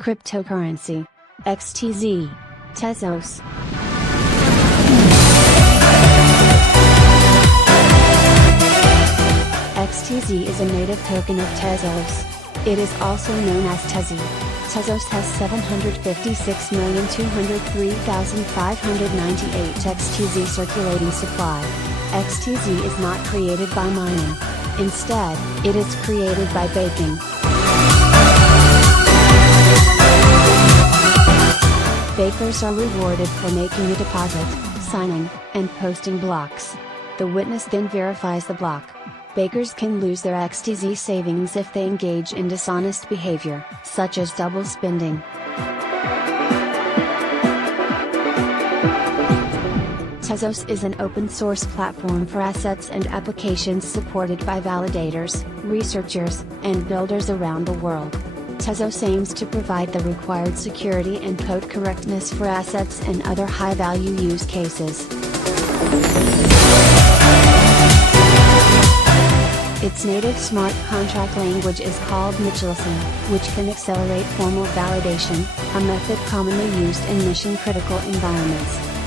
Cryptocurrency. XTZ. Tezos. XTZ is a native token of Tezos. It is also known as Tezzie. Tezos has 756,203,598 XTZ circulating supply. XTZ is not created by mining. Instead, it is created by baking. Bakers are rewarded for making a deposit, signing, and posting blocks. The witness then verifies the block. Bakers can lose their XTZ savings if they engage in dishonest behavior, such as double spending. Tezos is an open-source platform for assets and applications supported by validators, researchers, and builders around the world. Tezos aims to provide the required security and code correctness for assets and other high-value use cases. Its native smart contract language is called Michelson, which can accelerate formal validation, a method commonly used in mission-critical environments.